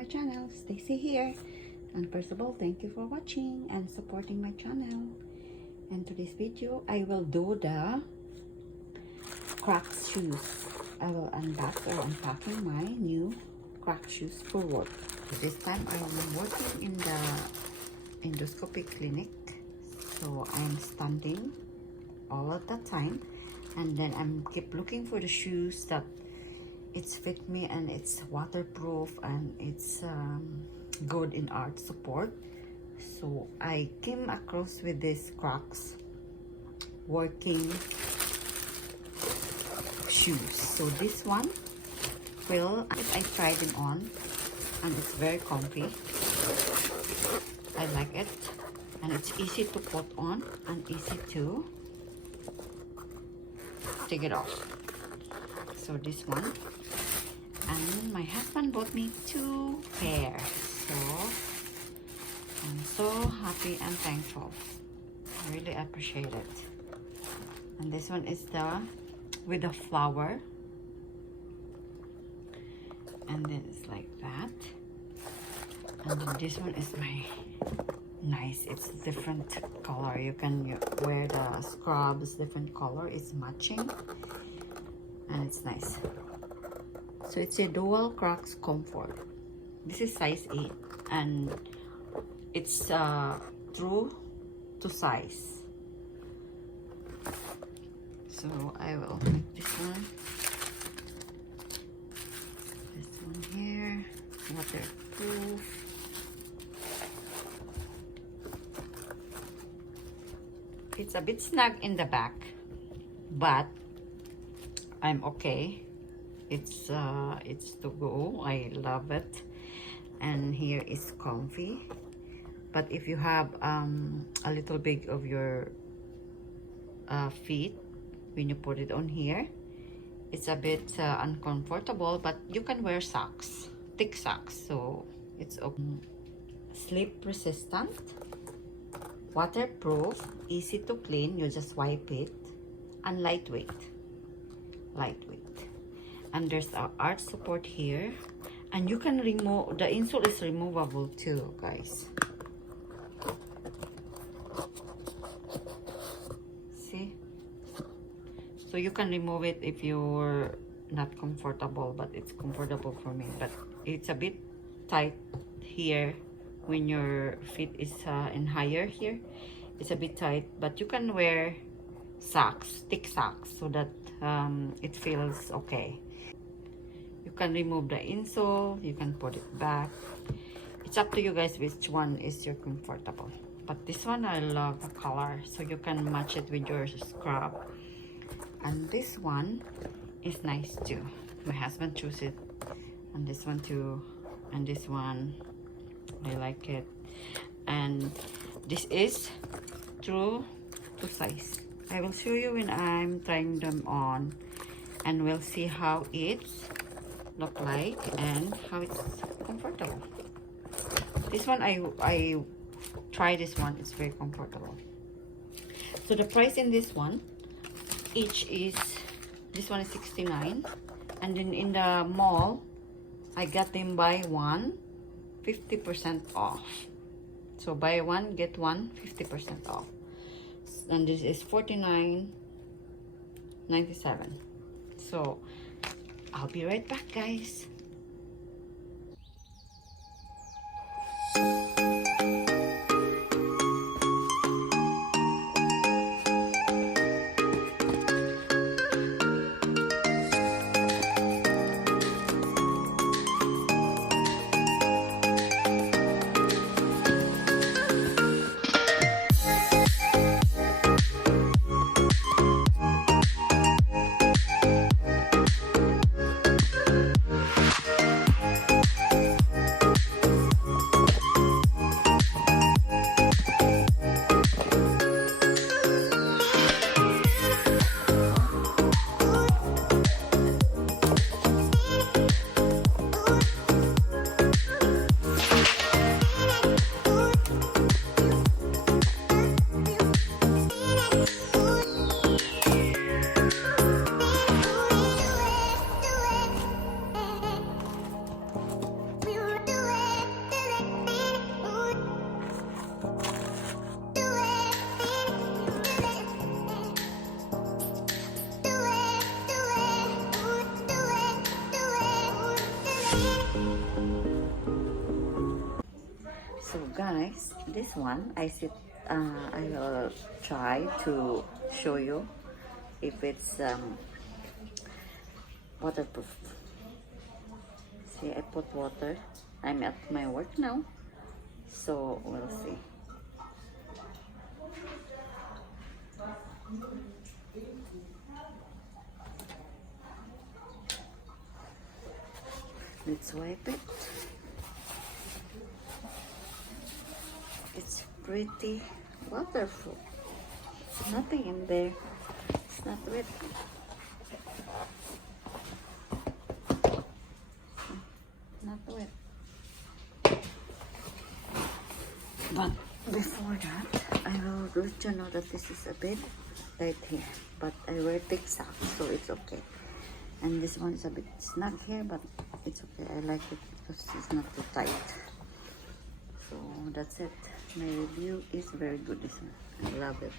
my channel. Stacy here. And first of all, thank you for watching and supporting my channel. And today's video, I will do the CROCS shoes. I will unbox or unpacking my new CROCS shoes for work. This time I am working in the endoscopy clinic, so I'm standing all of the time, and then I'm keep looking for the shoes that it's fit me and it's waterproof and it's good in arch support. So I came across with this CROCS working shoes. So this one I tried them on and it's very comfy. I like it, and it's easy to put on and easy to take it off. So this one, and my husband bought me 2 pairs, so I'm so happy and thankful. I really appreciate it. And this one is the with the flower, and then it's like that. And then this one is my nice, it's different color. You can wear the scrubs, different color, it's matching and it's nice. So it's a dual CROCS comfort. This is size 8 and it's true to size. So I will make this one here, waterproof. It's a bit snug in the back, but I'm okay. It's to go. I love it, and here is comfy. But if you have a little big of your feet when you put it on here, it's a bit uncomfortable. But you can wear socks, thick socks, so it's slip resistant, waterproof, easy to clean. You just wipe it, and lightweight. And there's our arch support here, and you can remove the insole. Is removable too, guys. See, so you can remove it if you're not comfortable, but it's comfortable for me. But it's a bit tight here when your feet is in higher here. It's a bit tight, but you can wear socks, thick socks, so that it feels okay. You can remove the insole, you can put it back. It's up to you guys which one is your comfortable. But this one, I love the color, so you can match it with your scrub. And this one is nice too. My husband chose it, and this one too, and this one, I like it. And this is true to size. I will show you when I'm trying them on, and we'll see how it's look like and how it's comfortable. This one I try this one, it's very comfortable. So the price in this one, each is, this one is 69, and then in the mall I got them buy one 50% off. So buy one get one 50% off, and this is $49.97. So I'll be right back, guys. So guys, this one I will try to show you if it's waterproof. See, I put water. I'm at my work now, so we'll see. Let's wipe it. It's pretty waterproof. There's nothing in there. It's not wet. Not wet. But before that, I will let you know that this is a bit tight here. But I wear thick socks, so it's okay. And this one is a bit snug here, but it's okay. I like it because it's not too tight. So that's it. My review is very good, this one. I love it.